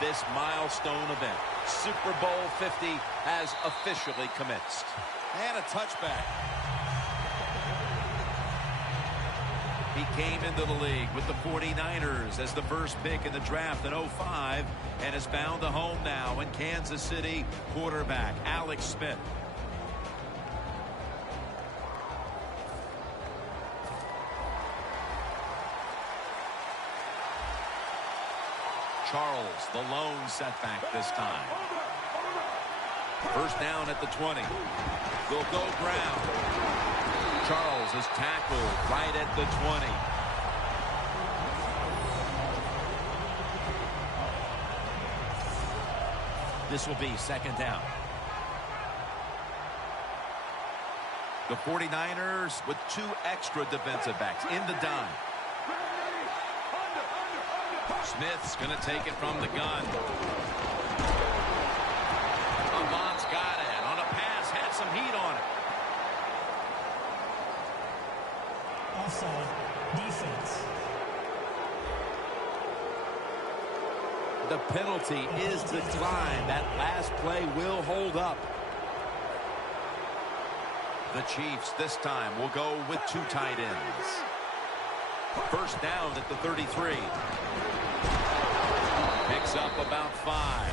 this milestone event. Super Bowl 50 has officially commenced. And a touchback. He came into the league with the 49ers as the first pick in the draft in 2005 and is bound to home now in Kansas City. Quarterback Alex Smith. Charles, the lone setback this time. First down at the 20. Will go ground. Charles is tackled right at the 20. This will be second down. The 49ers with 2 extra defensive backs in the dime. Smith's going to take it from the gun. Avant's got it. On a pass, had some heat on it. Offside, defense. The penalty is declined. That last play will hold up. The Chiefs this time will go with 2 tight ends. First down at the 33. Picks up about 5.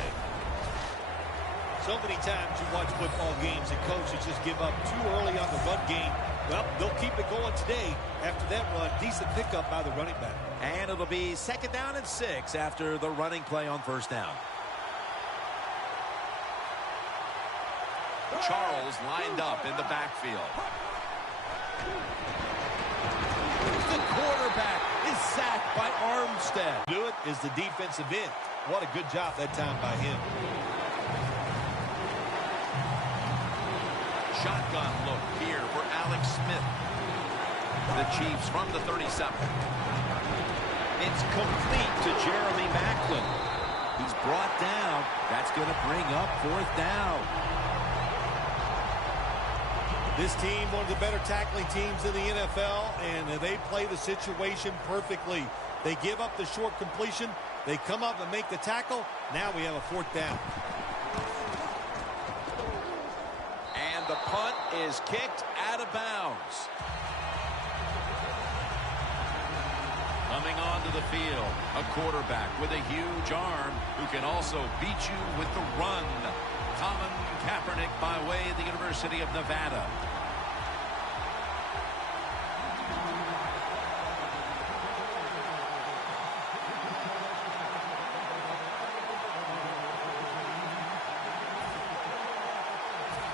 So many times you watch football games and coaches just give up too early on the run game. Well, they'll keep it going today. After that run, decent pickup by the running back. And it'll be second down and 6 after the running play on first down. Charles lined up in the backfield. The quarterback is sacked by Armstead. Do it is the defensive end. What a good job that time by him. Shotgun look here for Alex Smith. The Chiefs from the 37. It's complete to Jeremy Maclin. He's brought down. That's going to bring up fourth down. This team, one of the better tackling teams in the NFL, and they play the situation perfectly. They give up the short completion. They come up and make the tackle. Now we have a fourth down. And the punt is kicked out of bounds. Coming onto the field, a quarterback with a huge arm who can also beat you with the run. Colin Kaepernick by way of the University of Nevada.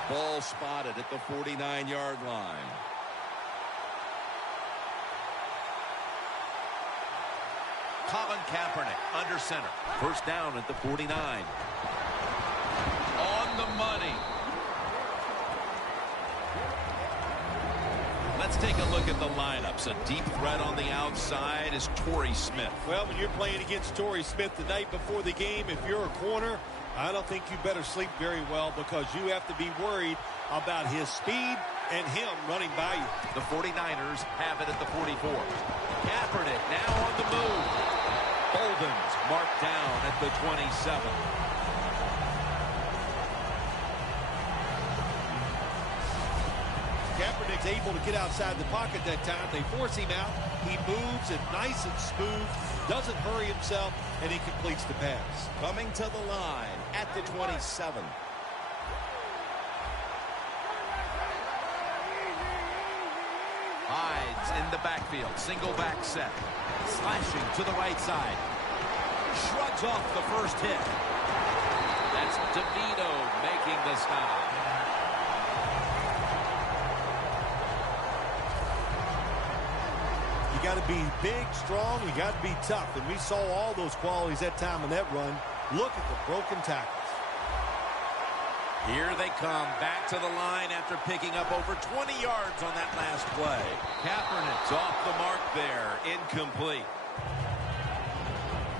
Ball spotted at the 49-yard line. Colin Kaepernick under center. First down at the 49. On the money. Let's take a look at the lineups. A deep threat on the outside is Torrey Smith. Well, when you're playing against Torrey Smith the night before the game, if you're a corner, I don't think you better sleep very well because you have to be worried about his speed and him running by you. The 49ers have it at the 44. Kaepernick now on the move. Bolden's marked down at the 27. Kaepernick's able to get outside the pocket that time. They force him out. He moves it nice and smooth, doesn't hurry himself, and he completes the pass. Coming to the line at the 27. Hides in the backfield. Single back set. Slashing to the right side. Shrugs off the first hit. That's DeVito making the stop. You got to be big, strong, you got to be tough. And we saw all those qualities that time in that run. Look at the broken tackles. Here they come back to the line after picking up over 20 yards on that last play. Kaepernick's off the mark there. Incomplete.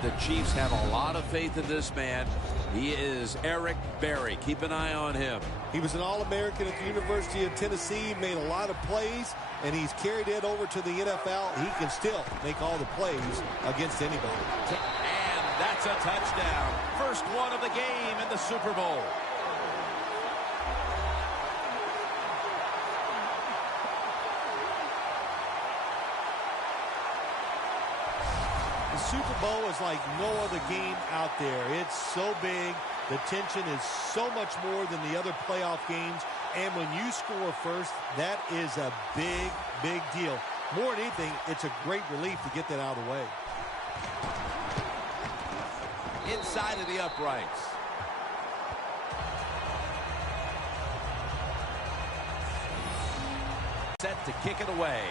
The Chiefs have a lot of faith in this man. He is Eric Berry. Keep an eye on him. He was an All-American at the University of Tennessee, made a lot of plays, and he's carried it over to the NFL. He can still make all the plays against anybody. And That's a touchdown. First one of the game in the Super Bowl. The Super Bowl is like no other game out there. It's so big. The tension is so much more than the other playoff games. And when you score first, that is a big, big deal. More than anything, it's a great relief to get that out of the way. Inside of the uprights. Set to kick it away.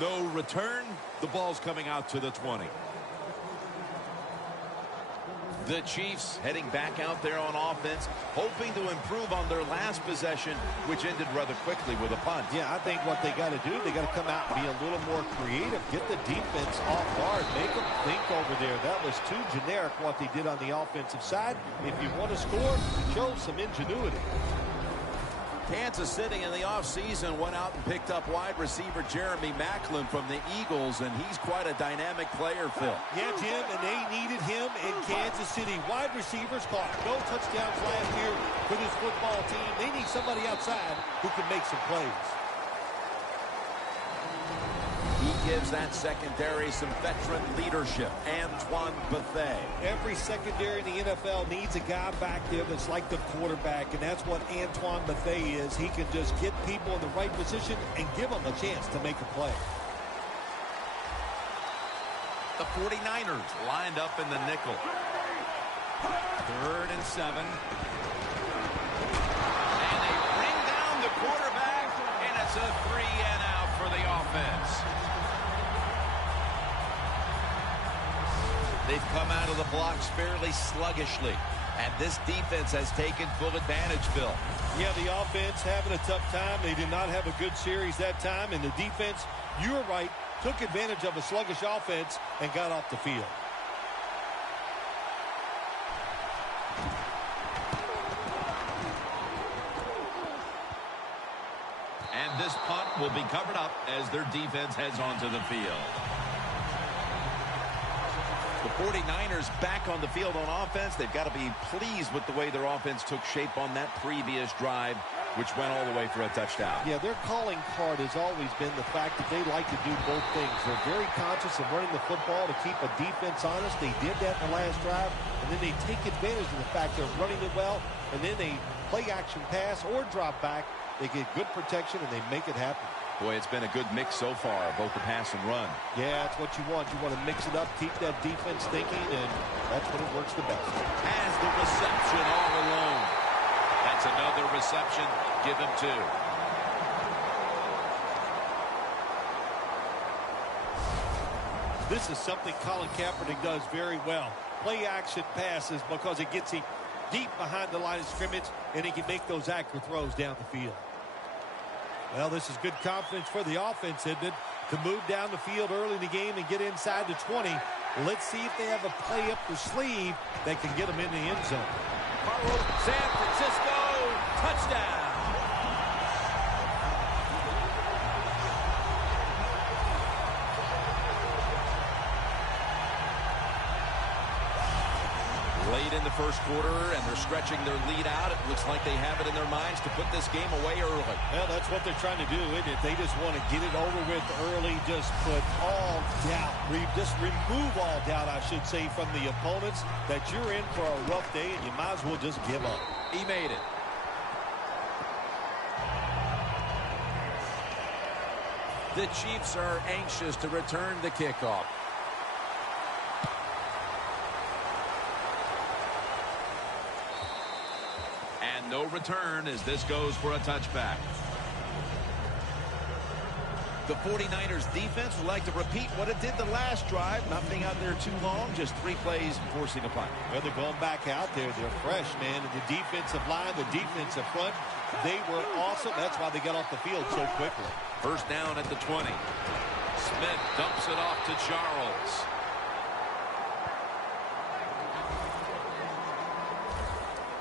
No return. The ball's coming out to the 20. The Chiefs heading back out there on offense, hoping to improve on their last possession, which ended rather quickly with a punt. Yeah, I think what they got to do, they got to come out and be a little more creative. Get the defense off guard. Make them think over there. That was too generic what they did on the offensive side. If you want to score, show some ingenuity. Kansas City in the offseason went out and picked up wide receiver Jeremy Maclin from the Eagles, and he's quite a dynamic player, Phil. Yeah, Jim, and they needed him in Kansas City. Wide receivers caught no touchdowns last year for this football team. They need somebody outside who can make some plays. He gives that secondary some veteran leadership. Antoine Bethea. Every secondary in the NFL needs a guy back there that's like the quarterback, and that's what Antoine Bethea is. He can just get people in the right position and give them a chance to make a play. The 49ers lined up in the nickel. 3rd and 7. And they bring down the quarterback, and it's a 3-and-out for the offense. They've come out of the blocks fairly sluggishly, and this defense has taken full advantage, Phil. Yeah, the offense having a tough time. They did not have a good series that time, and the defense, you were right, took advantage of a sluggish offense and got off the field. And this punt will be covered up as their defense heads onto the field. The 49ers back on the field on offense. They've got to be pleased with the way their offense took shape on that previous drive, which went all the way for a touchdown. Yeah, their calling card has always been the fact that they like to do both things. They're very conscious of running the football to keep a defense honest. They did that in the last drive, and then they take advantage of the fact they're running it well, and then they play action pass or drop back. They get good protection, and they make it happen. Boy, it's been a good mix so far, both the pass and run. Yeah, that's what you want. You want to mix it up, keep that defense thinking, and that's when it works the best. Has the reception all alone. That's another reception. Give him 2. This is something Colin Kaepernick does very well. Play action passes because it gets him deep behind the line of scrimmage, and he can make those accurate throws down the field. Well, this is good confidence for the offense, isn't it? To move down the field early in the game and get inside the 20. Let's see if they have a play up their sleeve that can get them in the end zone. San Francisco, touchdown. Late in the first quarter, and they're stretching their lead out. It looks like they have it in their minds to put this game away early. Well, that's what they're trying to do, isn't it? They just want to get it over with early, just put all doubt, just remove all doubt, I should say, from the opponents that you're in for a rough day, and you might as well just give up. He made it. The Chiefs are anxious to return the kickoff. And no return as this goes for a touchback. The 49ers defense would like to repeat what it did the last drive, not being out there too long, just 3 plays and forcing a punt. Well, they're going back out there. They're fresh, man. And the defensive line, the defensive front, they were awesome. That's why they got off the field so quickly. First down at the 20. Smith dumps it off to Charles.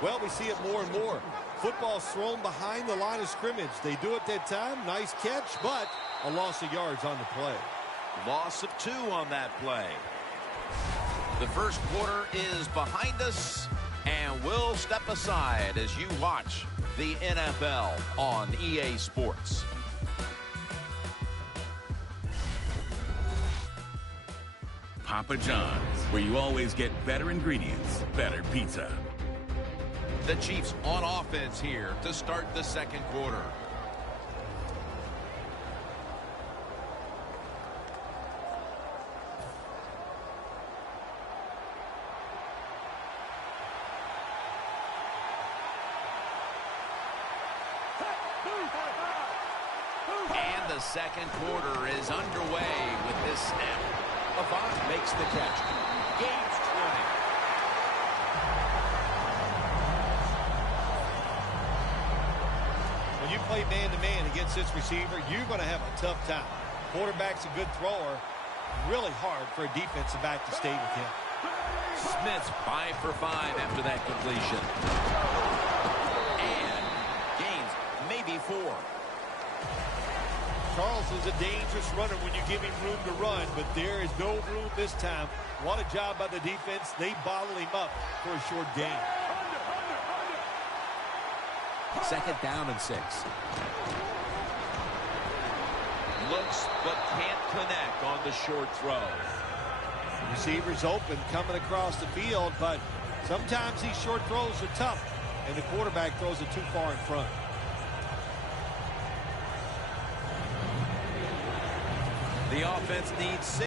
Well, we see it more and more. Football's thrown behind the line of scrimmage. They do it that time. Nice catch, but a loss of yards on the play. Loss of 2 on that play. The first quarter is behind us, and we'll step aside as you watch the NFL on EA Sports. Papa John's, where you always get better ingredients, better pizza. The Chiefs on offense here to start the second quarter. And the second quarter is underway with this snap. Avant makes the catch. Gains 20. When you play man-to-man against this receiver, you're going to have a tough time. Quarterback's a good thrower. Really hard for a defensive back to stay with him. Smith's 5 for 5 after that completion. And gains maybe 4. Charles is a dangerous runner when you give him room to run, but there is no room this time. What a job by the defense. They bottle him up for a short gain. Second down and 6. Looks but can't connect on the short throw. Receiver's open coming across the field, but sometimes these short throws are tough, and the quarterback throws it too far in front. The offense needs 6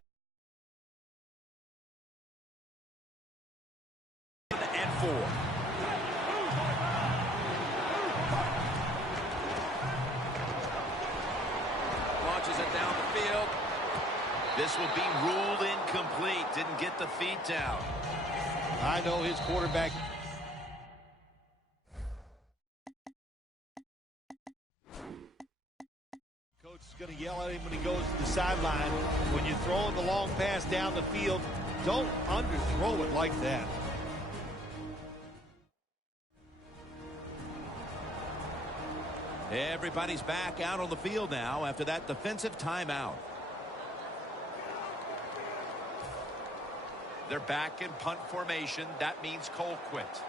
and 4. Launches it down the field. This will be ruled incomplete. Didn't get the feet down. I know his quarterback. Coach is going to yell at him when he goes to the sideline. When you're throwing the long pass down the field, don't underthrow it like that. Everybody's back out on the field now after that defensive timeout. They're back in punt formation. That means Colquitt.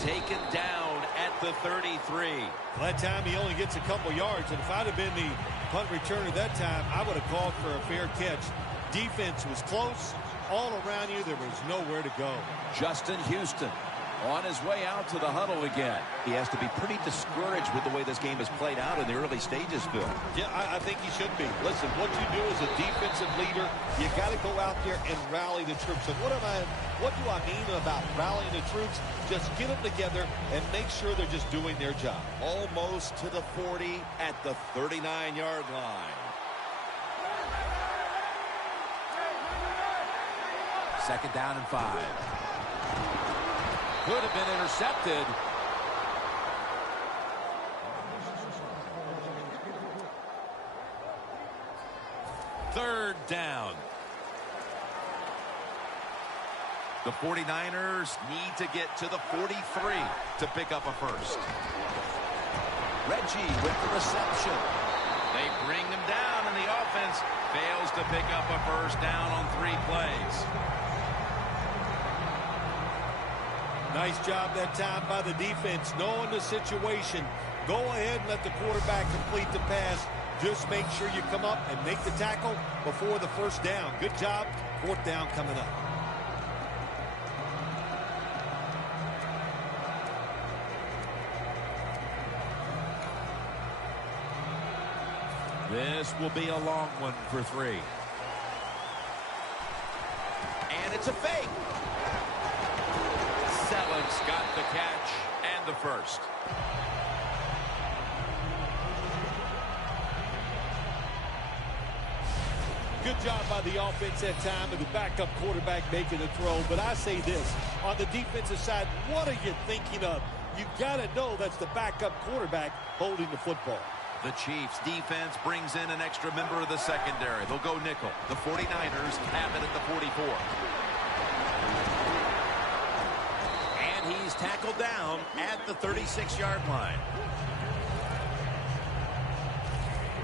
Taken down at the 33. Well, that time he only gets a couple yards, and if I'd have been the punt returner that time, I would have called for a fair catch. Defense was close. All around you, there was nowhere to go. Justin Houston on his way out to the huddle again. He has to be pretty discouraged with the way this game has played out in the early stages, Bill. Yeah, I think he should be. Listen, what you do as a defensive leader, you got to go out there and rally the troops. And what do I mean about rallying the troops? Just get them together and make sure they're just doing their job. Almost to the 40 at the 39-yard line. Second down and 5. Could have been intercepted. Third down. The 49ers need to get to the 43 to pick up a first. Reggie with the reception. They bring him down, and the offense fails to pick up a first down on 3 plays. Nice job that time by the defense, knowing the situation. Go ahead and let the quarterback complete the pass. Just make sure you come up and make the tackle before the first down. Good job. 4th down coming up. This will be a long one for 3. And it's a fake. Selleck's got the catch and the first. Good job by the offense that time and the backup quarterback making the throw. But I say this, on the defensive side, what are you thinking of? You got to know that's the backup quarterback holding the football. The Chiefs defense brings in an extra member of the secondary. They'll go nickel. The 49ers have it at the 44. And he's tackled down at the 36-yard line.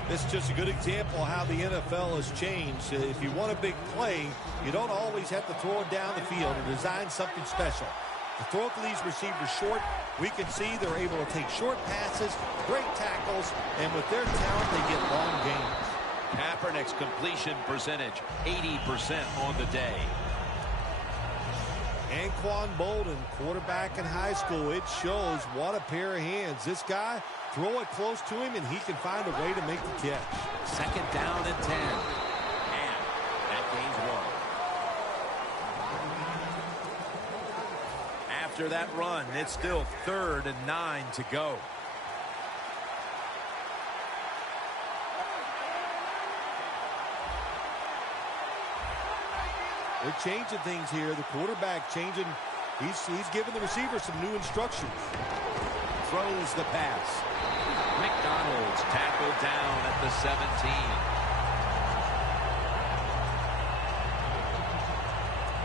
This is just a good example of how the NFL has changed. If you want a big play, you don't always have to throw it down the field or design something special. To throw it to these receivers short, we can see they're able to take short passes, great tackles, and with their talent, they get long gains. Kaepernick's completion percentage, 80% on the day. Anquan Bolden, quarterback in high school. It shows what a pair of hands. This guy, throw it close to him, and he can find a way to make the catch. Second down and 10. And that gains 1. After that run, it's still 3rd and 9 to go. They're changing things here. The quarterback changing. He's giving the receiver some new instructions. Throws the pass. McDonald's tackled down at the 17.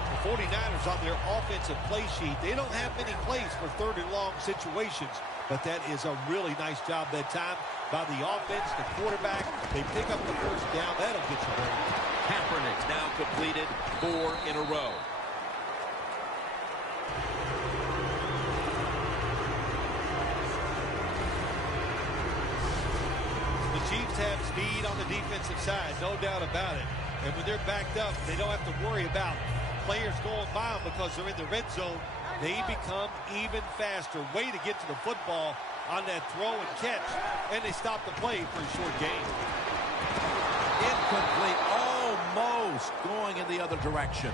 The 49ers on their offensive play sheet, they don't have many plays for 3rd and long situations, but that is a really nice job that time by the offense, the quarterback. They pick up the first down. That'll get you going. Kaepernick's now completed 4 in a row. The Chiefs have speed on the defensive side, no doubt about it. And when they're backed up, they don't have to worry about players going by them because they're in the red zone. They become even faster. Way to get to the football on that throw and catch. And they stop the play for a short gain. Incomplete. Almost going in the other direction.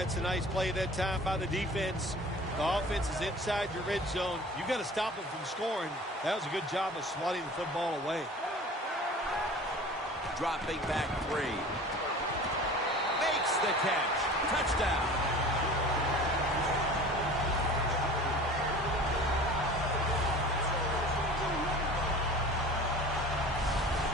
It's a nice play that time by the defense. The offense is inside your red zone. You got to stop them from scoring. That was a good job of swatting the football away. Dropping back 3. Makes the catch. Touchdown.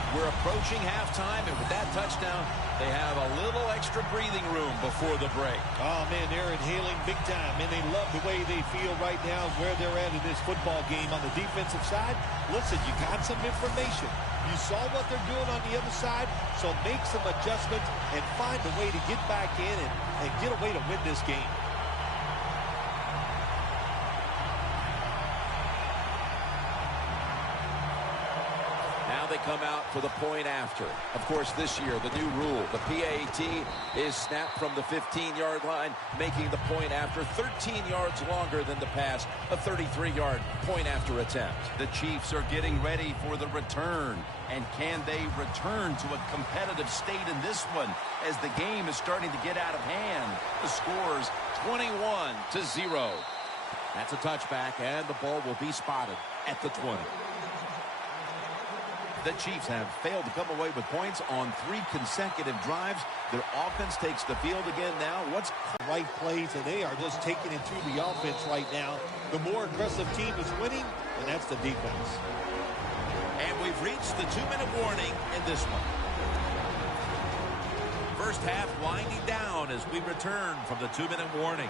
We're approaching halftime, and with that touchdown, they have a little extra breathing room before the break. Oh, man, they're inhaling big time, and they love the way they feel right now where they're at in this football game. On the defensive side, listen, you got some information. You saw what they're doing on the other side, so make some adjustments and find a way to get back in and get a way to win this game. They come out for the point after. Of course, this year, the new rule, the PAT, is snapped from the 15-yard line, making the point after 13 yards longer than the pass, a 33-yard point after attempt. The Chiefs are getting ready for the return. And can they return to a competitive state in this one as the game is starting to get out of hand? The score's 21-0. That's a touchback, and the ball will be spotted at the 20. The Chiefs have failed to come away with points on 3 consecutive drives. Their offense takes the field again now. What's right plays, and they are just taking it through the offense right now. The more aggressive team is winning, and that's the defense. And we've reached the 2-minute warning in this one. First half winding down as we return from the 2-minute warning.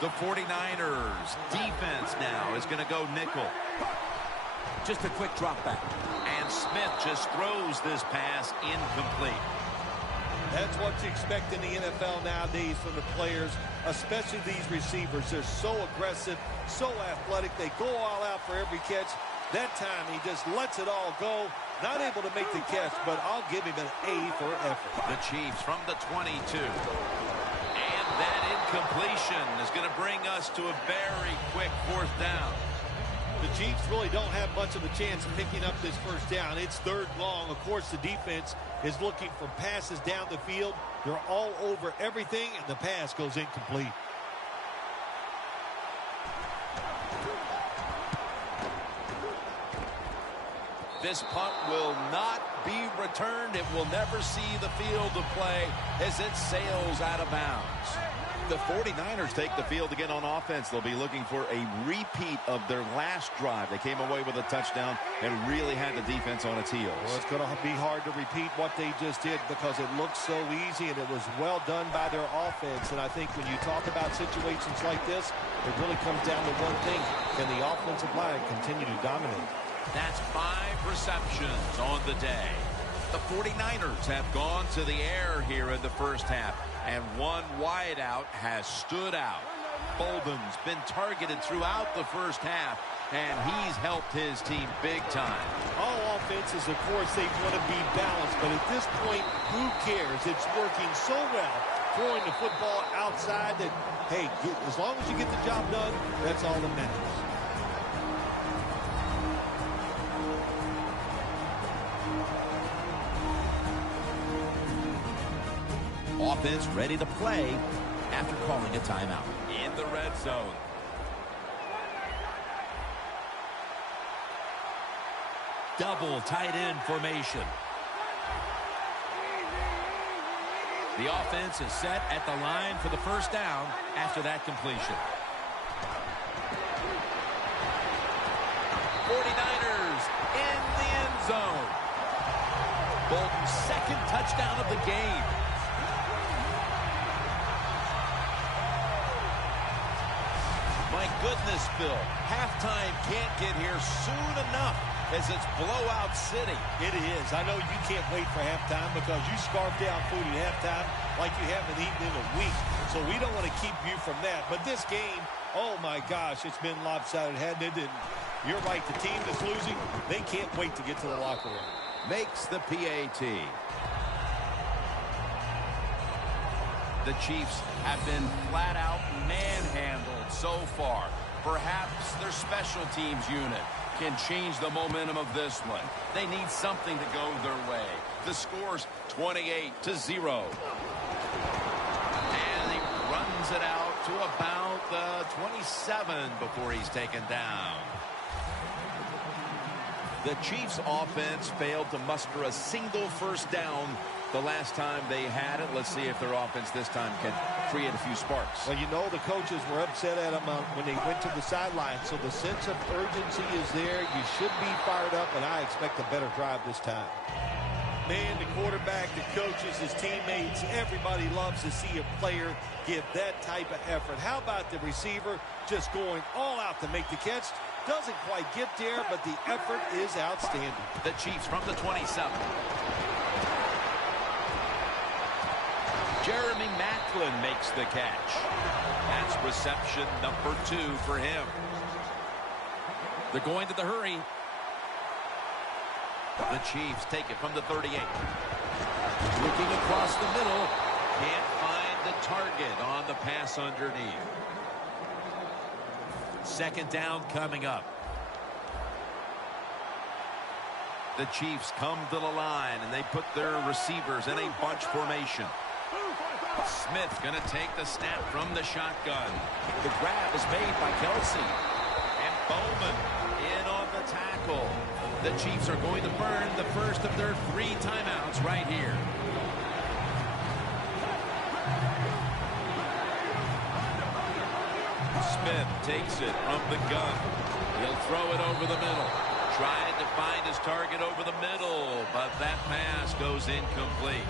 The 49ers defense now is going to go nickel. Just a quick drop back. And Smith just throws this pass incomplete. That's what you expect in the NFL nowadays from the players, especially these receivers. They're so aggressive, so athletic. They go all out for every catch. That time he just lets it all go. Not able to make the catch, but I'll give him an A for effort. The Chiefs from the 22. And that incompletion is going to bring us to a very quick 4th down. The Chiefs really don't have much of a chance of picking up this first down. It's 3rd long. Of course, the defense is looking for passes down the field. They're all over everything, and the pass goes incomplete. This punt will not be returned. It will never see the field of play as it sails out of bounds. The 49ers take the field again on offense. They'll be looking for a repeat of their last drive. They came away with a touchdown and really had the defense on its heels. Well, it's going to be hard to repeat what they just did because it looked so easy and it was well done by their offense. And I think when you talk about situations like this, it really comes down to one thing. Can the offensive line continue to dominate? That's 5 receptions on the day. The 49ers have gone to the air here in the first half. And one wideout has stood out. Bolden's been targeted throughout the first half, and he's helped his team big time. All offenses, of course, they want to be balanced, but at this point, who cares? It's working so well, throwing the football outside that, hey, as long as you get the job done, that's all that matters. Offense ready to play after calling a timeout. In the red zone. Double tight end formation. The offense is set at the line for the first down after that completion. 49ers in the end zone. Bolton's second touchdown of the game. My goodness, Phil, halftime can't get here soon enough as it's blowout city. It is. I know you can't wait for halftime because you scarf down food at halftime like you haven't eaten in a week. So we don't want to keep you from that. But this game, oh my gosh, it's been lopsided, hasn't it? And you're right, the team that's losing, they can't wait to get to the locker room. Makes the PAT. The Chiefs have been flat out manhandled so far. Perhaps their special teams unit can change the momentum of this one. They need something to go their way. The score's 28-0. And he runs it out to about the 27 before he's taken down. The Chiefs offense failed to muster a single first down the last time they had it. Let's see if their offense this time can create a few sparks. Well, you know the coaches were upset at them when they went to the sideline, so the sense of urgency is there. You should be fired up, and I expect a better drive this time. Man, the quarterback, the coaches, his teammates, everybody loves to see a player give that type of effort. How about the receiver just going all out to make the catch? Doesn't quite get there, but the effort is outstanding. The Chiefs from the 27. Jeremy Maclin makes the catch. That's reception number 2 for him. They're going to the hurry. The Chiefs take it from the 38. Looking across the middle. Can't find the target on the pass underneath. Second down coming up. The Chiefs come to the line, and they put their receivers in a bunch formation. Smith going to take the snap from the shotgun. The grab is made by Kelsey. And Bowman in on the tackle. The Chiefs are going to burn the first of their 3 timeouts right here. Smith takes it from the gun. He'll throw it over the middle. Tried to find his target over the middle, but that pass goes incomplete.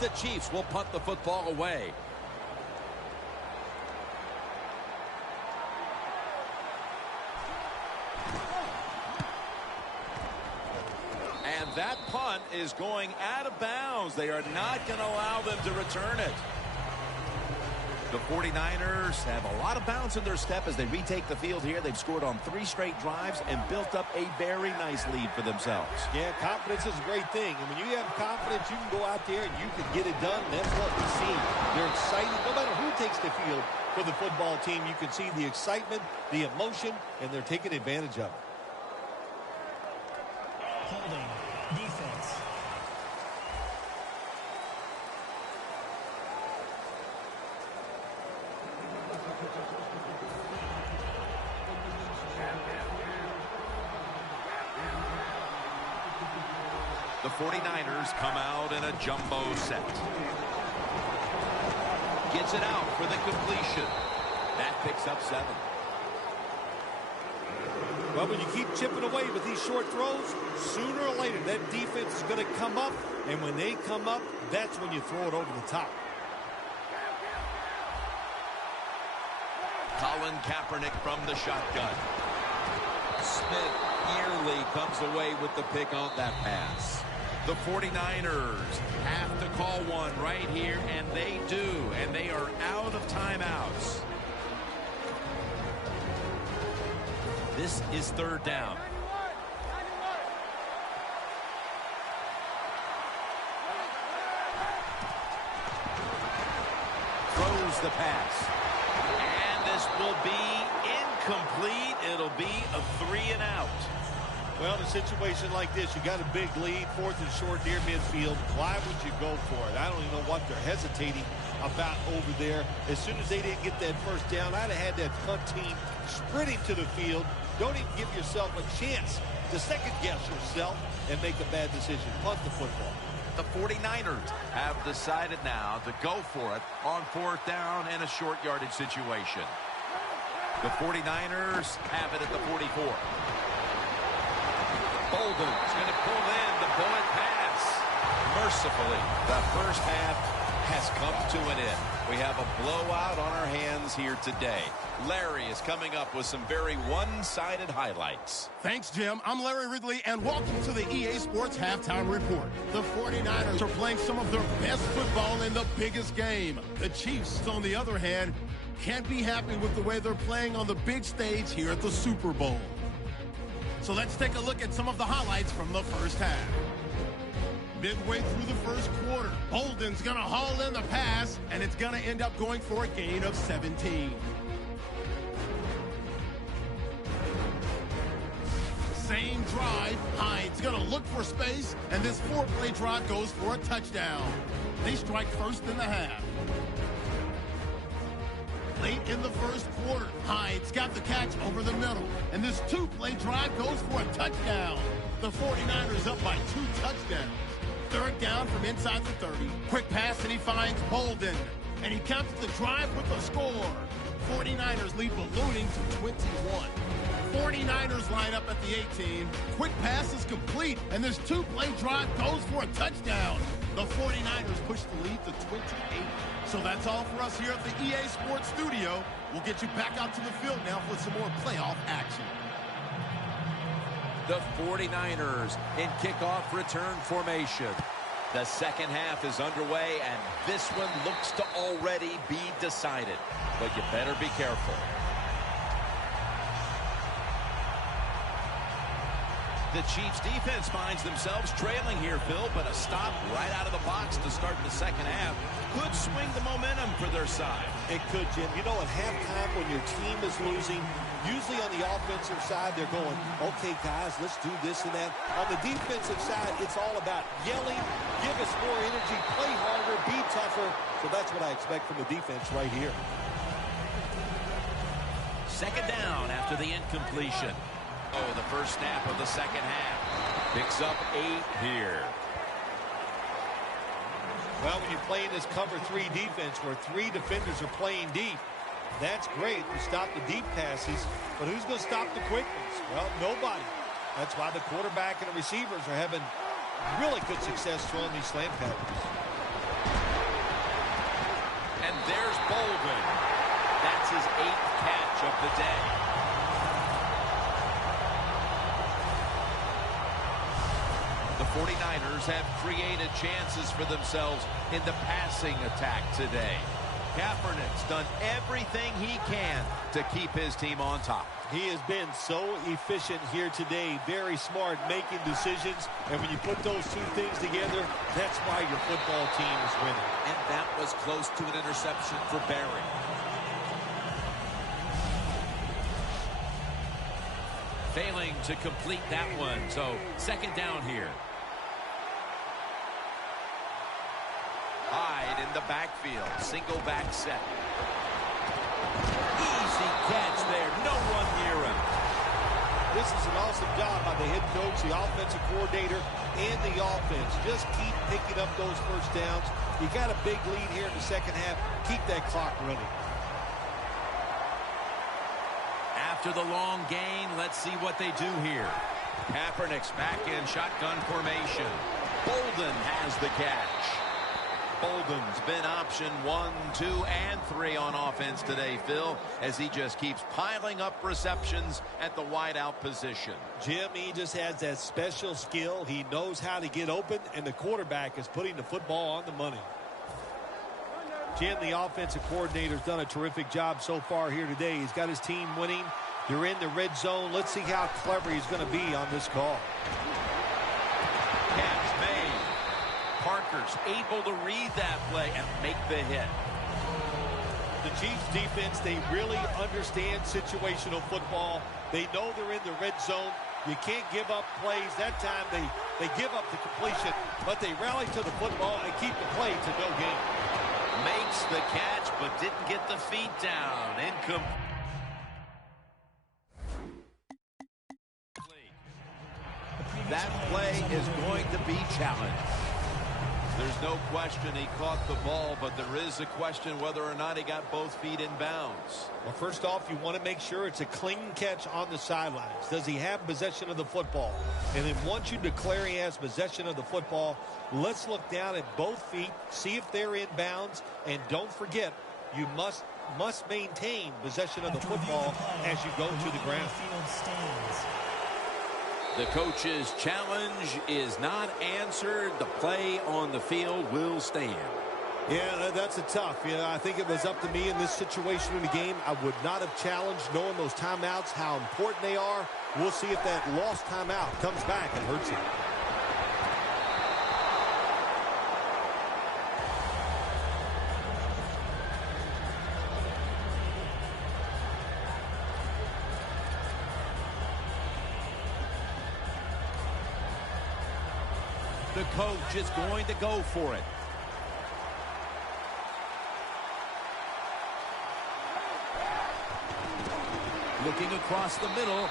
The Chiefs will punt the football away. And that punt is going out of bounds. They are not going to allow them to return it. The 49ers have a lot of bounce in their step as they retake the field here. They've scored on 3 straight drives and built up a very nice lead for themselves. Yeah, confidence is a great thing. And when you have confidence, you can go out there and you can get it done. And that's what we see. They're excited. No matter who takes the field for the football team, you can see the excitement, the emotion, and they're taking advantage of it. Holding. Defense. The 49ers come out in a jumbo set. Gets it out for the completion. That picks up 7. Well, when you keep chipping away with these short throws, sooner or later that defense is going to come up, and when they come up, that's when you throw it over the top. Colin Kaepernick from the shotgun. Smith nearly comes away with the pick on that pass. The 49ers have to call one right here, and they do, and they are out of timeouts. This is 3rd down. Throws the pass. And this will be incomplete. It'll be a 3-and-out. Well, in a situation like this, you got a big lead, 4th and short near midfield. Why would you go for it? I don't even know what they're hesitating about over there. As soon as they didn't get that first down, I'd have had that punt team sprinting to the field. Don't even give yourself a chance to second-guess yourself and make a bad decision. Punt the football. The 49ers have decided now to go for it on 4th down and a short yardage situation. The 49ers have it at the 44. Bolden's going to pull in the bullet pass. Mercifully, the first half has come to an end. We have a blowout on our hands here today. Larry is coming up with some very one-sided highlights. Thanks, Jim. I'm Larry Ridley, and welcome to the EA Sports Halftime Report. The 49ers are playing some of their best football in the biggest game. The Chiefs, on the other hand, can't be happy with the way they're playing on the big stage here at the Super Bowl. So let's take a look at some of the highlights from the first half. Midway through the first quarter, Bolden's going to haul in the pass, and it's going to end up going for a gain of 17. Same drive, Hyde's going to look for space, and this 4-play drive goes for a touchdown. They strike first in the half. Late in the first quarter, Hyde's got the catch over the middle, and this 2-play drive goes for a touchdown. The 49ers up by 2 touchdowns. 3rd down from inside the 30. Quick pass, and he finds Bolden, and he counts the drive with a score. 49ers lead ballooning to 21. 49ers line up at the 18. Quick pass is complete, and this 2-play drive goes for a touchdown. The 49ers push the lead to 28. So that's all for us here at the EA Sports Studio. We'll get you back out to the field now for some more playoff action. The 49ers in kickoff return formation. The second half is underway, and this one looks to already be decided. But you better be careful. The Chiefs defense finds themselves trailing here, Phil, but a stop right out of the box to start the second half could swing the momentum for their side. It could, Jim. You know, at halftime when your team is losing, usually on the offensive side, they're going, okay, guys, let's do this and that. On the defensive side, it's all about yelling, give us more energy, play harder, be tougher. So that's what I expect from the defense right here. Second down after the incompletion. Oh, the first snap of the second half. Picks up 8 here. Well, when you're playing this cover 3 defense where 3 defenders are playing deep, that's great to stop the deep passes. But who's going to stop the quick ones? Well, nobody. That's why the quarterback and the receivers are having really good success throwing these slant packages. And there's Bolden. That's his 8th catch of the day. The 49ers have created chances for themselves in the passing attack today. Kaepernick's done everything he can to keep his team on top. He has been so efficient here today, very smart, making decisions. And when you put those 2 things together, that's why your football team is winning. And that was close to an interception for Barry. Failing to complete that one, so second down here. Hyde in the backfield, single back set. Easy catch there, no one near him. This is an awesome job by the head coach, the offensive coordinator, and the offense. Just keep picking up those first downs. You got a big lead here in the second half. Keep that clock running. After the long gain, let's see what they do here. Kaepernick's back in shotgun formation. Bolden has the catch. Bolden's been option 1, 2, and 3 on offense today, Phil, as he just keeps piling up receptions at the wideout position. Jim, he just has that special skill. He knows how to get open, and the quarterback is putting the football on the money. Jim, the offensive coordinator's done a terrific job so far here today. He's got his team winning. They're in the red zone. Let's see how clever he's going to be on this call. Catch made. Parker's able to read that play and make the hit. The Chiefs defense, they really understand situational football. They know they're in the red zone. You can't give up plays. That time they give up the completion, but they rally to the football and keep the play to no gain. Makes the catch, but didn't get the feet down. Incomplete. That play is going to be challenged. There's no question he caught the ball, but there is a question whether or not he got both feet in bounds. Well, first off, you want to make sure it's a clean catch on the sidelines. Does he have possession of the football? And then once you declare he has possession of the football, let's look down at both feet, see if they're in bounds, and don't forget, you must maintain possession of the football as you go to the ground. The coach's challenge is not answered. The play on the field will stand. Yeah, that's a tough. I think it was up to me in this situation in the game. I would not have challenged, knowing those timeouts, how important they are. We'll see if that lost timeout comes back and hurts him. The coach is going to go for it. Looking across the middle,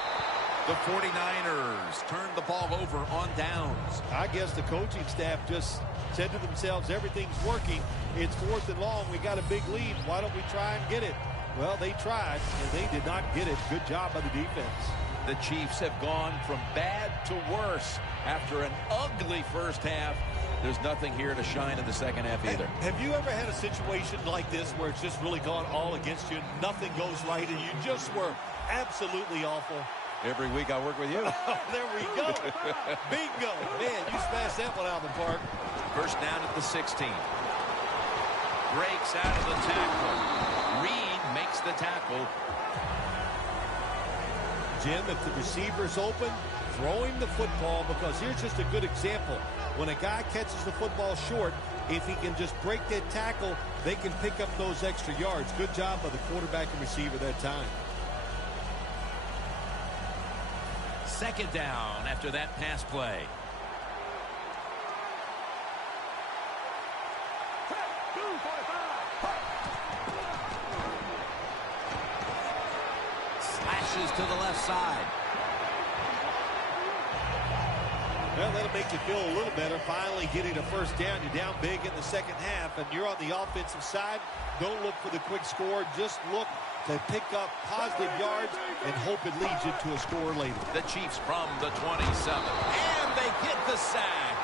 the 49ers turn the ball over on downs. I guess the coaching staff just said to themselves, everything's working. It's 4th and long. We got a big lead. Why don't we try and get it? Well, they tried, and they did not get it. Good job by the defense. The Chiefs have gone from bad to worse after an ugly first half. There's nothing here to shine in the second half either. Have you ever had a situation like this where it's just really gone all against you, nothing goes right, and you just were absolutely awful? Every week I work with you. There we go. Bingo. Man, you smashed that one out of the park. First down at the 16. Breaks out of the tackle. Reed makes the tackle. Jim, if the receiver's open, throw him the football, because here's just a good example. When a guy catches the football short, if he can just break that tackle, they can pick up those extra yards. Good job by the quarterback and receiver that time. Second down after that pass play. Slashes to the left side. Well, that'll make you feel a little better. Finally getting a first down. You're down big in the second half, and you're on the offensive side. Don't look for the quick score. Just look to pick up positive yards and hope it leads you to a score later. The Chiefs from the 27. And they get the sack.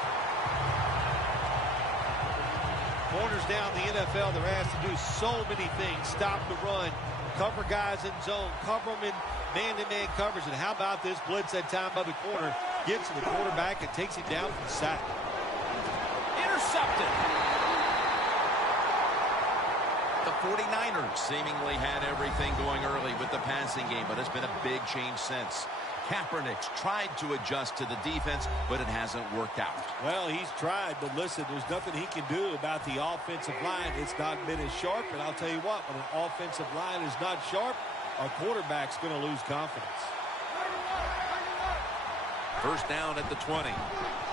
Corners down the NFL, they're asked to do so many things. Stop the run, cover guys in zone, cover them in man-to-man coverage. And how about this blitz that time by the corner? Gets to the quarterback and takes him down for the sack. Intercepted. The 49ers seemingly had everything going early with the passing game, but it's been a big change since. Kaepernick's tried to adjust to the defense, but it hasn't worked out. Well, he's tried, but listen, there's nothing he can do about the offensive line. It's not been as sharp, and I'll tell you what, when an offensive line is not sharp, a quarterback's going to lose confidence. First down at the 20.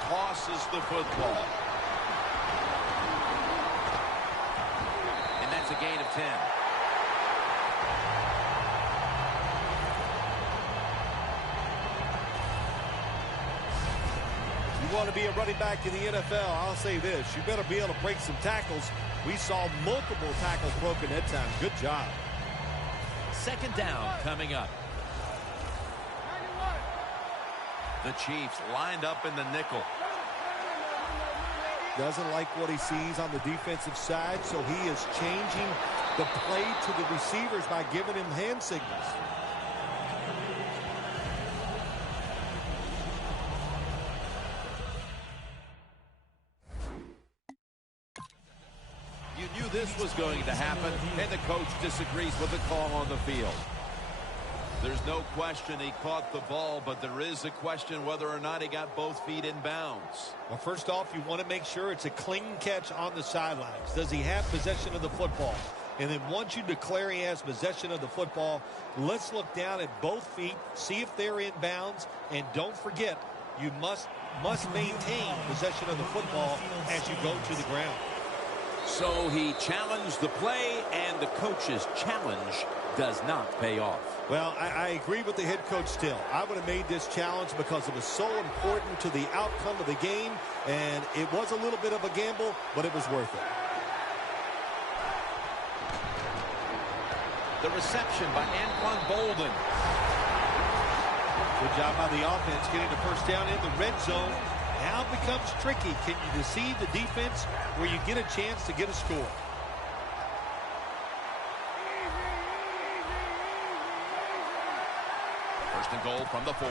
Tosses the football. And that's a gain of 10. want to be a running back in the NFL, I'll say this. You better be able to break some tackles. We saw multiple tackles broken that time. Good job. Second down coming up. The Chiefs lined up in the nickel. Doesn't like what he sees on the defensive side, so he is changing the play to the receivers by giving him hand signals. You knew this was going to happen, and the coach disagrees with the call on the field. There's no question he caught the ball, but there is a question whether or not he got both feet in bounds. Well, first off, you want to make sure it's a clean catch on the sidelines. Does he have possession of the football? And then once you declare he has possession of the football, let's look down at both feet, see if they're in bounds, and don't forget, you must maintain possession of the football as you go to the ground. So he challenged the play, and the coach's challenge does not pay off. Well, I agree with the head coach still. I would have made this challenge because it was so important to the outcome of the game, and it was a little bit of a gamble, but it was worth it. The reception by Anquan Bolden. Good job by the offense getting the first down in the red zone. Now it becomes tricky. Can you deceive the defense where you get a chance to get a score? First and goal from the 4.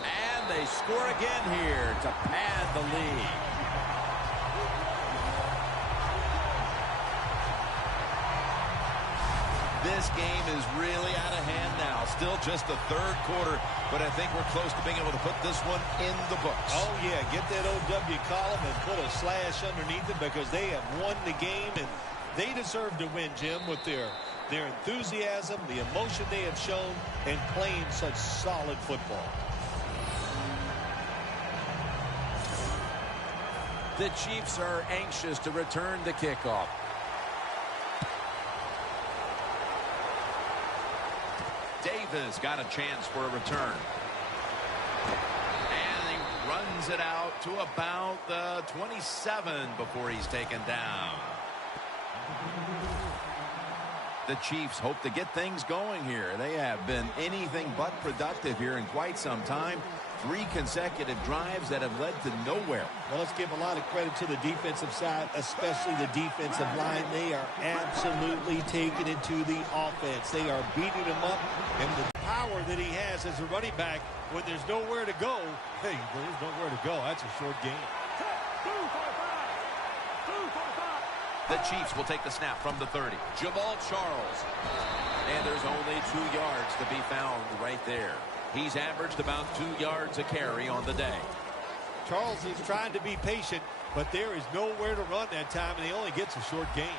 And they score again here to pad the lead. This game is really out of hand now. Still just the third quarter, but I think we're close to being able to put this one in the books. Oh, yeah. Get that OW column and put a slash underneath it because they have won the game, and they deserve to win, Jim, with their enthusiasm, the emotion they have shown, and playing such solid football. The Chiefs are anxious to return the kickoff. Davis got a chance for a return. And he runs it out to about the 27 before he's taken down. The Chiefs hope to get things going here. They have been anything but productive here in quite some time. 3 consecutive drives that have led to nowhere. Well, let's give a lot of credit to the defensive side, especially the defensive line. They are absolutely taking it to the offense. They are beating him up, and the power that he has as a running back when there's nowhere to go. Hey, there's nowhere to go. That's a short game. The Chiefs will take the snap from the 30. Jamal Charles. And there's only 2 yards to be found right there. He's averaged about 2 yards a carry on the day. Charles is trying to be patient, but there is nowhere to run that time, and he only gets a short gain.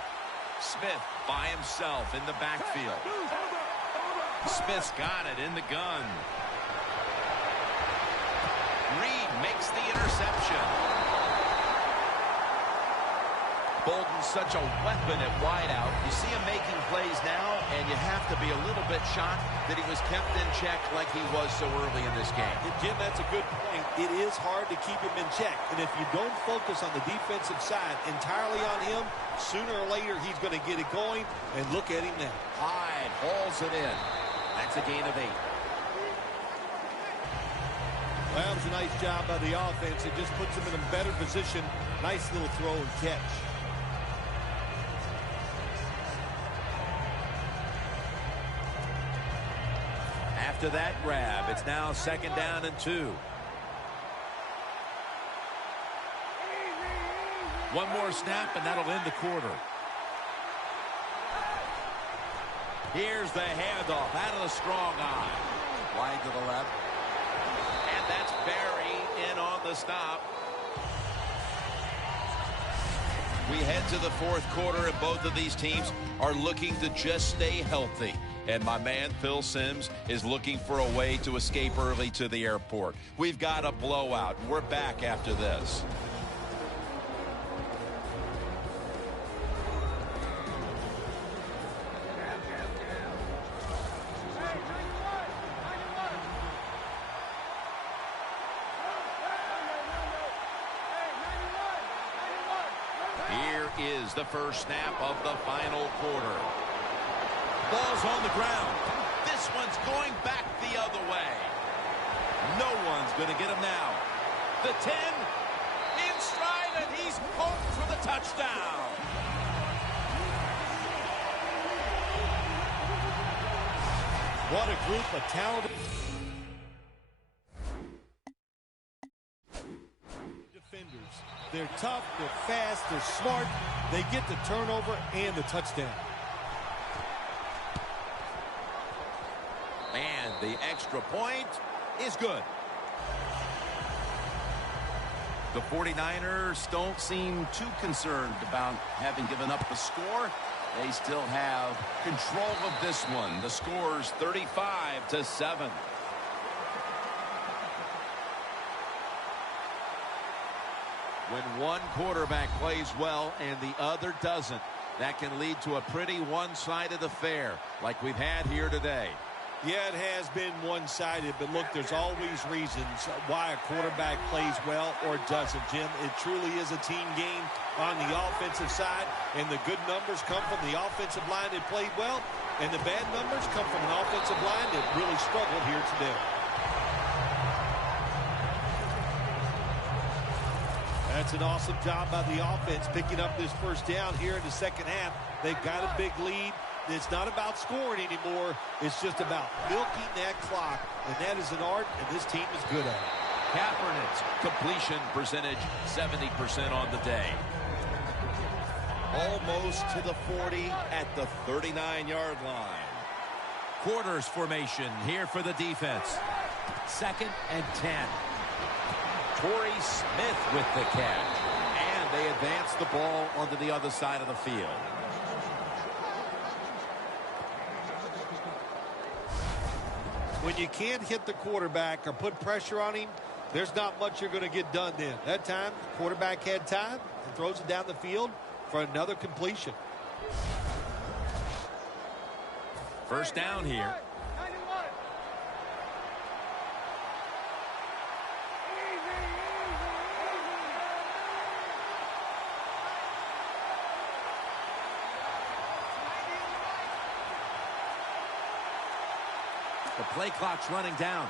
Smith by himself in the backfield. Smith's got it in the gun. Reed makes the interception. Bolden's such a weapon at wideout. You see him making plays now, and you have to be a little bit shocked that he was kept in check like he was so early in this game. And Jim, that's a good point. It is hard to keep him in check, and if you don't focus on the defensive side entirely on him, sooner or later he's going to get it going, and look at him now. Hyde hauls it in. That's a gain of 8. Well, that was a nice job by the offense. It just puts him in a better position. Nice little throw and catch. After that grab, it's now 2nd down and 2. One more snap, and that'll end the quarter. Here's the handoff out of the strong eye. Wide to the left. And that's Barry in on the stop. We head to the 4th quarter, and both of these teams are looking to just stay healthy. And my man, Phil Simms, is looking for a way to escape early to the airport. We've got a blowout. We're back after this. the first snap of the final quarter. Ball's on the ground. This one's going back the other way. No one's going to get him now. The 10, in stride, and he's home for the touchdown. What a group of talented defenders. They're tough, they're fast, they're smart. They get the turnover and the touchdown. And the extra point is good. The 49ers don't seem too concerned about having given up the score. They still have control of this one. The score's 35-7. When one quarterback plays well and the other doesn't, that can lead to a pretty one-sided affair like we've had here today. Yeah, it has been one-sided, but look, there's always reasons why a quarterback plays well or doesn't, Jim. It truly is a team game on the offensive side, and the good numbers come from the offensive line that played well, and the bad numbers come from an offensive line that really struggled here today. That's an awesome job by the offense picking up this first down here in the second half. They've got a big lead. It's not about scoring anymore. It's just about milking that clock, and that is an art, and this team is good at it. Kaepernick's completion percentage, 70% on the day. Almost to the 40 at the 39-yard line. Quarters formation here for the defense. 2nd and 10. Torrey Smith with the catch. And they advance the ball onto the other side of the field. When you can't hit the quarterback or put pressure on him, there's not much you're going to get done then. That time, the quarterback had time and throws it down the field for another completion. First down here. The play clock's running down.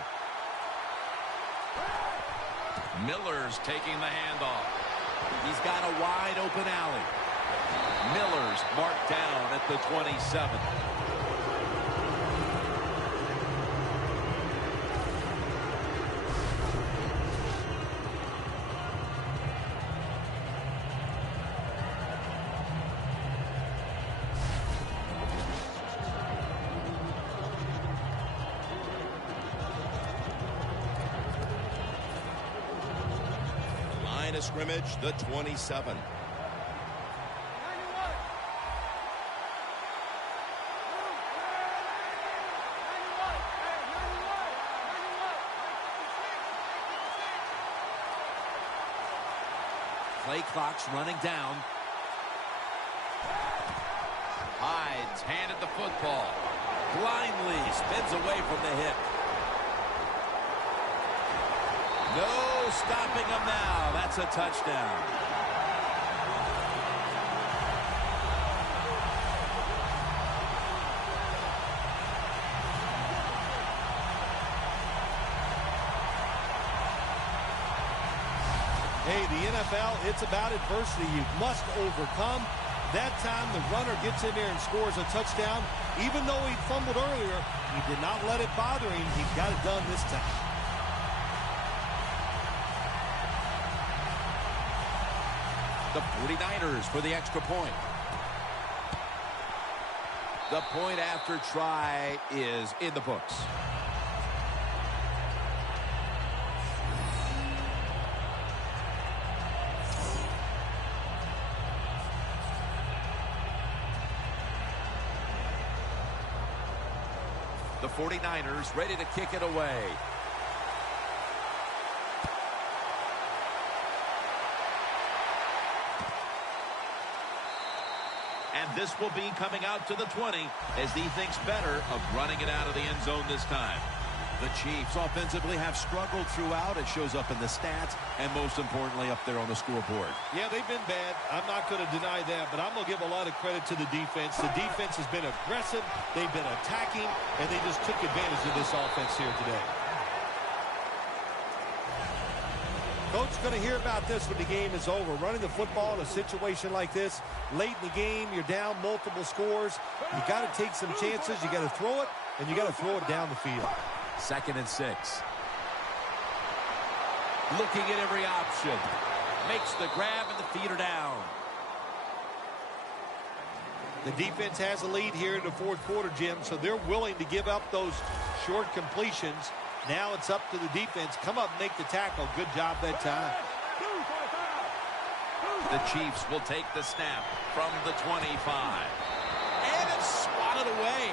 Miller's taking the handoff. He's got a wide open alley. Miller's marked down at the 27. Scrimmage, the 27. Play clock's running down. Hyde's handed the football. Blindly spins away from the hit. No stopping him now. That's a touchdown. Hey, the NFL, it's about adversity. You must overcome. That time, the runner gets in there and scores a touchdown. Even though he fumbled earlier, he did not let it bother him. He got it done this time. The 49ers for the extra point. The point after try is in the books. The 49ers ready to kick it away. And this will be coming out to the 20 as he thinks better of running it out of the end zone this time. The Chiefs offensively have struggled throughout. It shows up in the stats and most importantly up there on the scoreboard. Yeah, they've been bad. I'm not going to deny that, but I'm going to give a lot of credit to the defense. The defense has been aggressive. They've been attacking, and they just took advantage of this offense here today. Coach is going to hear about this when the game is over. Running the football in a situation like this, late in the game, you're down multiple scores. You got to take some chances. You got to throw it, and you got to throw it down the field. 2nd and 6. Looking at every option. Makes the grab and the feet are down. The defense has a lead here in the 4th quarter, Jim, so they're willing to give up those short completions. Now it's up to the defense. Come up and make the tackle. Good job that time. The Chiefs will take the snap from the 25. And it's swatted away.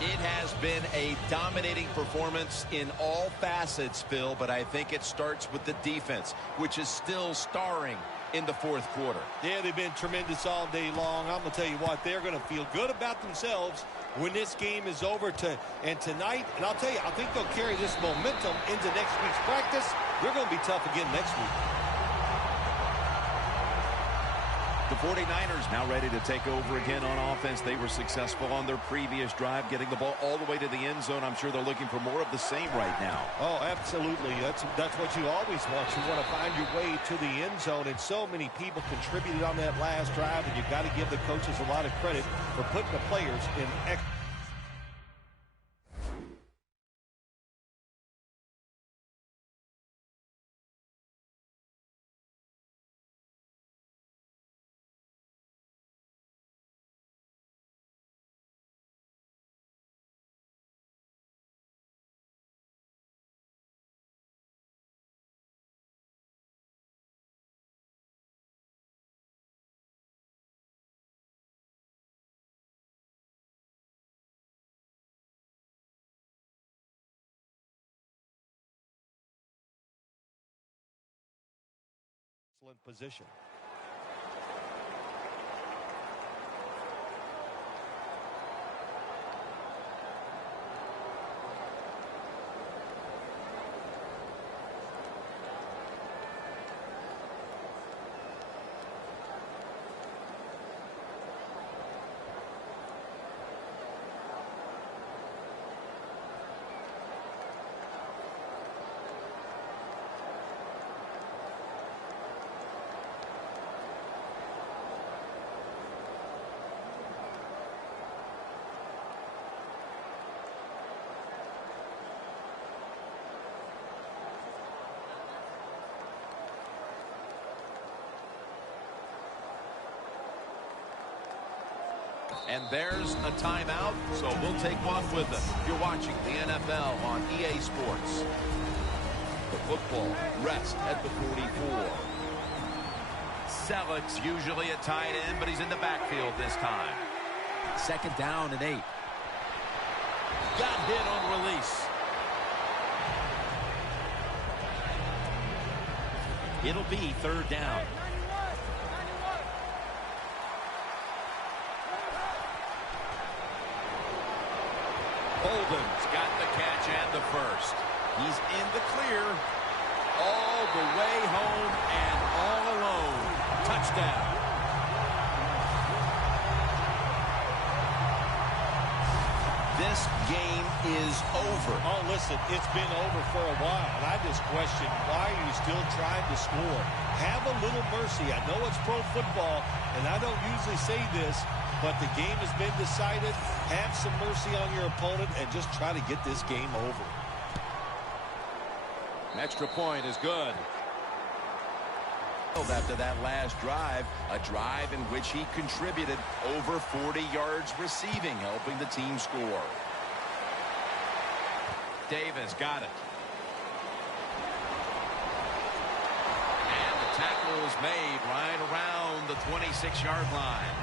It has been a dominating performance in all facets, Phil, but I think it starts with the defense, which is still starring in the 4th quarter. Yeah, they've been tremendous all day long. I'm going to tell you what, they're going to feel good about themselves when this game is over and tonight. And I'll tell you, I think they'll carry this momentum into next week's practice. They're going to be tough again next week. The 49ers now ready to take over again on offense. They were successful on their previous drive, getting the ball all the way to the end zone. I'm sure they're looking for more of the same right now. Oh, absolutely. That's what you always want. You want to find your way to the end zone, and so many people contributed on that last drive, and you've got to give the coaches a lot of credit for putting the players in excellent. Position. And there's a timeout, so we'll take one with us. You're watching the NFL on EA Sports. The football rests at the 44. Selleck's usually a tight end, but he's in the backfield this time. 2nd down and 8. Got hit on release. It'll be 3rd down. Holden's got the catch and the first. He's in the clear all the way home and all alone. Touchdown. This game is over. Oh, listen, it's been over for a while, and I just question, why are you still trying to score? Have a little mercy. I know it's pro football, and I don't usually say this, but the game has been decided. Have some mercy on your opponent and just try to get this game over. An extra point is good. After that last drive, a drive in which he contributed over 40 yards receiving, helping the team score. Davis got it. And the tackle is made right around the 26-yard line.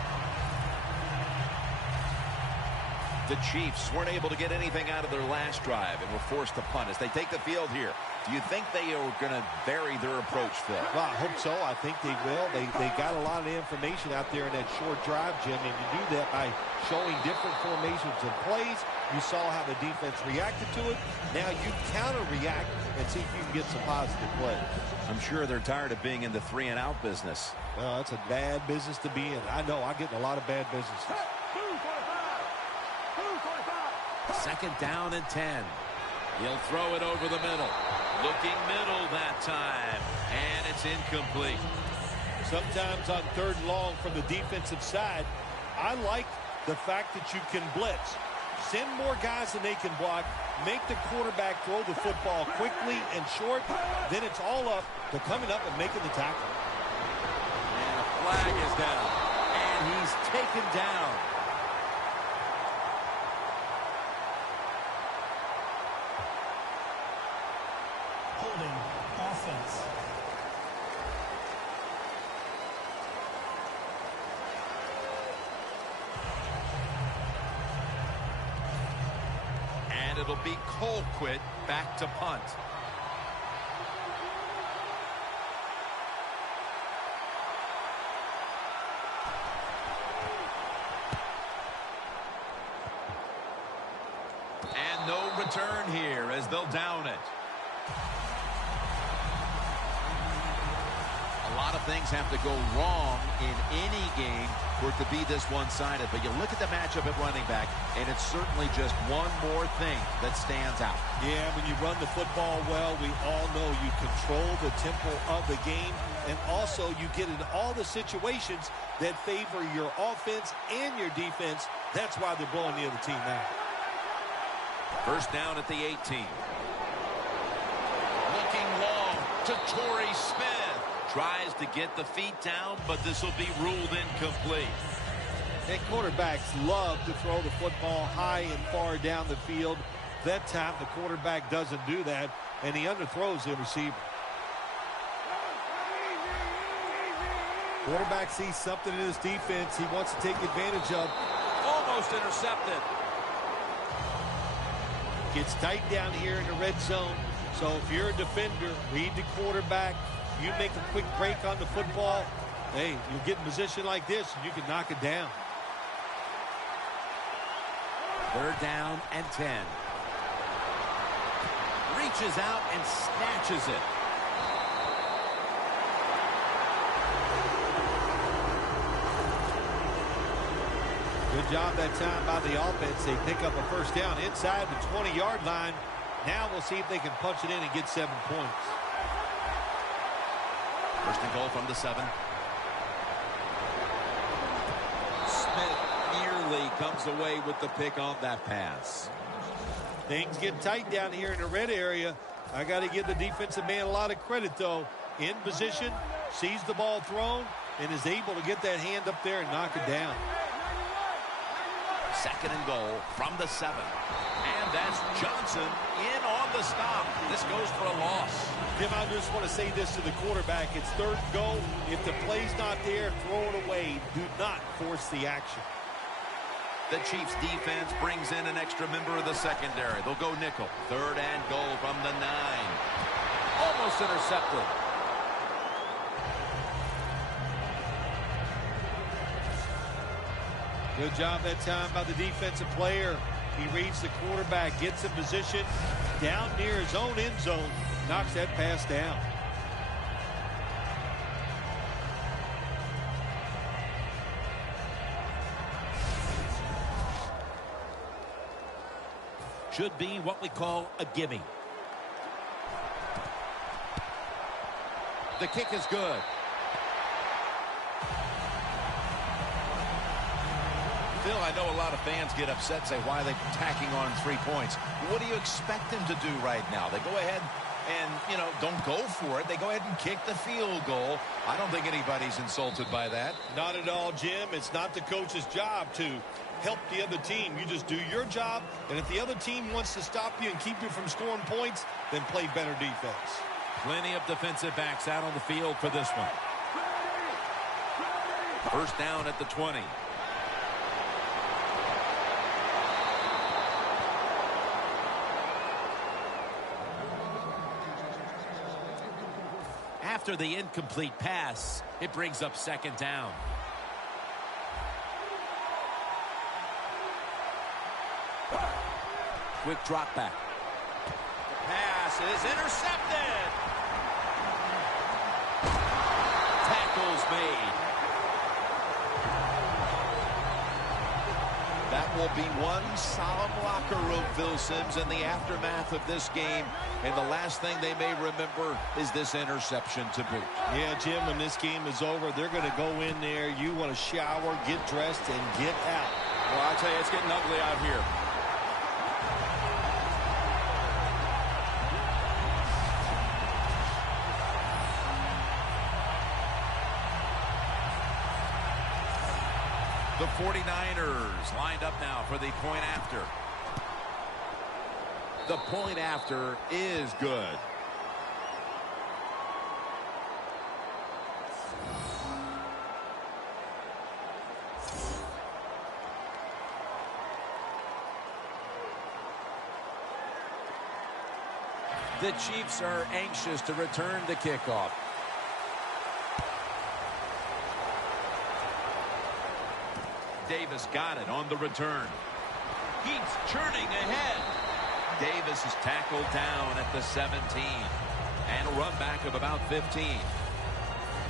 The Chiefs weren't able to get anything out of their last drive and were forced to punt as they take the field here. Do you think they are going to vary their approach, Phil? Well, I hope so. I think they will. They got a lot of information out there in that short drive, Jim, and you do that by showing different formations and plays. You saw how the defense reacted to it. Now you counter-react and see if you can get some positive plays. I'm sure they're tired of being in the 3-and-out business. Well, that's a bad business to be in. I know. I get in a lot of bad business. Second down and 10. He'll throw it over the middle. Looking middle that time. And it's incomplete. Sometimes on 3rd and long from the defensive side, I like the fact that you can blitz. Send more guys than they can block. Make the quarterback throw the football quickly and short. Then it's all up to coming up and making the tackle. And a flag is down. And he's taken down. Holding offense. And it'll be Colquitt back to punt. And no return here as they'll down it. A lot of things have to go wrong in any game for it to be this one-sided. But you look at the matchup at running back, and it's certainly just one more thing that stands out. Yeah, when you run the football well, we all know you control the tempo of the game, and also you get into all the situations that favor your offense and your defense. That's why they're blowing the other team out. First down at the 18. Looking long to Torrey Smith. Tries to get the feet down, but this will be ruled incomplete. And quarterbacks love to throw the football high and far down the field. That time the quarterback doesn't do that, and he underthrows the receiver. Quarterback sees something in his defense he wants to take advantage of. Almost intercepted. Gets tight down here in the red zone. So if you're a defender, read the quarterback. You make a quick break on the football. Hey, you get in position like this, and you can knock it down. 3rd down and 10. Reaches out and snatches it. Good job that time by the offense. They pick up a first down inside the 20-yard line. Now we'll see if they can punch it in and get 7 points. First and goal from the 7. Smith nearly comes away with the pick on that pass. Things get tight down here in the red area. I got to give the defensive man a lot of credit, though. In position, sees the ball thrown, and is able to get that hand up there and knock it down. 2nd and goal from the 7. And that's Johnson in on the stop. This goes for a loss. Tim, I just want to say this to the quarterback. It's 3rd and goal. If the play's not there, throw it away. Do not force the action. The Chiefs defense brings in an extra member of the secondary. They'll go nickel. 3rd and goal from the 9. Almost intercepted. Good job that time by the defensive player. He reads the quarterback, gets in position, down near his own end zone, knocks that pass down. Should be what we call a gimme. The kick is good. Phil, I know a lot of fans get upset, say, why are they tacking on 3 points? What do you expect them to do right now? They go ahead and, don't go for it. They go ahead and kick the field goal. I don't think anybody's insulted by that. Not at all, Jim. It's not the coach's job to help the other team. You just do your job, and if the other team wants to stop you and keep you from scoring points, then play better defense. Plenty of defensive backs out on the field for this one. First down at the 20. After the incomplete pass, it brings up second down. Quick drop back. The pass is intercepted. Tackles made. That will be one solemn locker room, Phil Simms, in the aftermath of this game. And the last thing they may remember is this interception to boot. Yeah, Jim, when this game is over, they're going to go in there. You want to shower, get dressed, and get out. Well, I tell you, it's getting ugly out here. The 49ers lined up now for the point after. The point after is good. The Chiefs are anxious to return the kickoff. Davis got it on the return. He's churning ahead. Davis is tackled down at the 17. And a run back of about 15.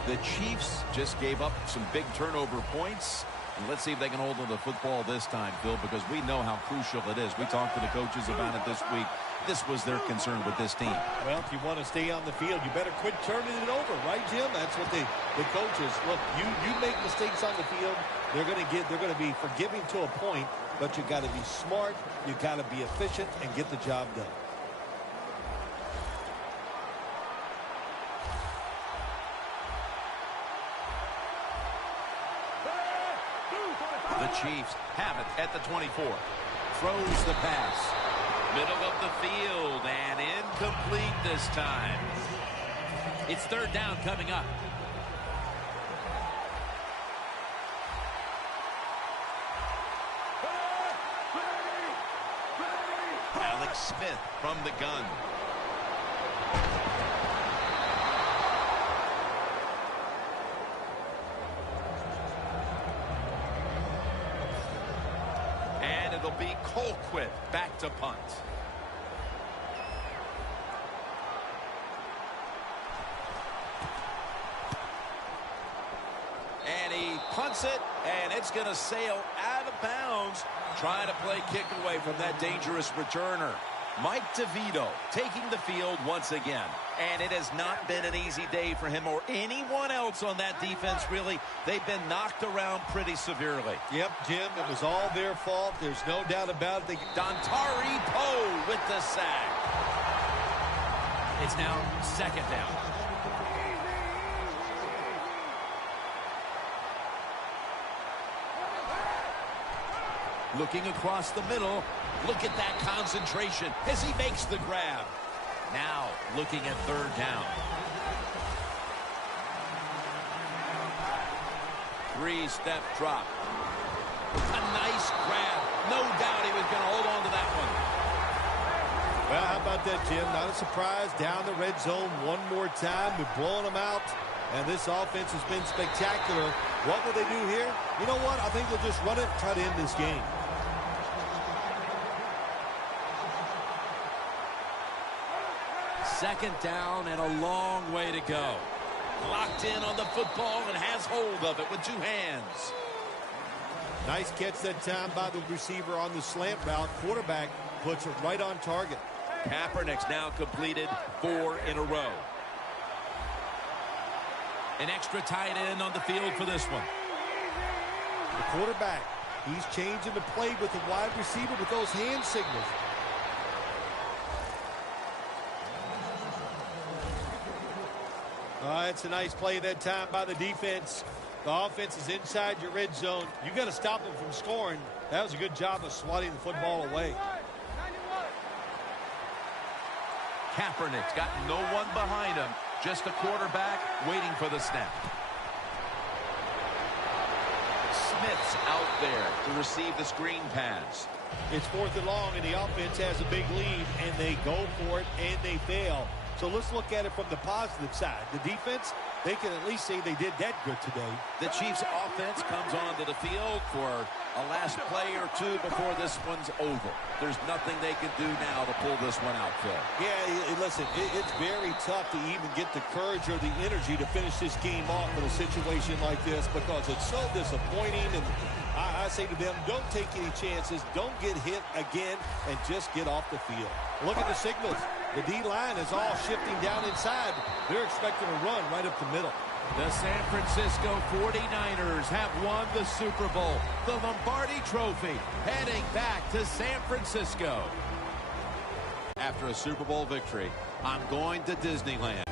The Chiefs just gave up some big turnover points. And let's see if they can hold on to the football this time, Phil, because we know how crucial it is. We talked to the coaches about it this week. This was their concern with this team. Well, if you want to stay on the field, you better quit turning it over, right, Jim? That's what the coaches look. You make mistakes on the field, they're going to be forgiving to a point, but you got to be smart, you got to be efficient, and get the job done. The Chiefs have it at the 24. Throws the pass. Middle of the field and incomplete this time. It's third down coming up. Alex Smith from the gun. And it'll be Colquitt back to punt. And he punts it, and it's going to sail out of bounds, trying to play kick away from that dangerous returner. Mike DeVito taking the field once again. And it has not been an easy day for him or anyone else on that defense, really. They've been knocked around pretty severely. Yep, Jim, it was all their fault. There's no doubt about it. Dontari Poe with the sack. It's now second down. Looking across the middle. Look at that concentration as he makes the grab. Now looking at third down. Three-step drop. A nice grab. No doubt he was going to hold on to that one. Well, how about that, Jim? Not a surprise. Down the red zone one more time. We're blowing them out. And this offense has been spectacular. What will they do here? You know what? I think they'll just run it and try to end this game. Second down and a long way to go. Locked in on the football and has hold of it with two hands. Nice catch that time by the receiver on the slant route. Quarterback puts it right on target. Kaepernick's now completed 4 in a row. An extra tight end on the field for this one. The quarterback, he's changing the play with the wide receiver with those hand signals. It's a nice play that time by the defense. The offense is inside your red zone. You got to stop them from scoring. That was a good job of swatting the football away. Kaepernick's got no one behind him. Just a quarterback waiting for the snap. Smith's out there to receive the screen pass. It's 4th and long, and the offense has a big lead, and they go for it, and they fail. So let's look at it from the positive side. The defense, they can at least say they did that good today. The Chiefs offense comes onto the field for a last play or two before this one's over. There's nothing they can do now to pull this one out, Phil. Yeah, listen, it's very tough to even get the courage or the energy to finish this game off in a situation like this because it's so disappointing. And I say to them, don't take any chances. Don't get hit again and just get off the field. Look at the signals. The D-line is all shifting down inside. They're expecting a run right up the middle. The San Francisco 49ers have won the Super Bowl. The Lombardi Trophy heading back to San Francisco. After a Super Bowl victory, I'm going to Disneyland.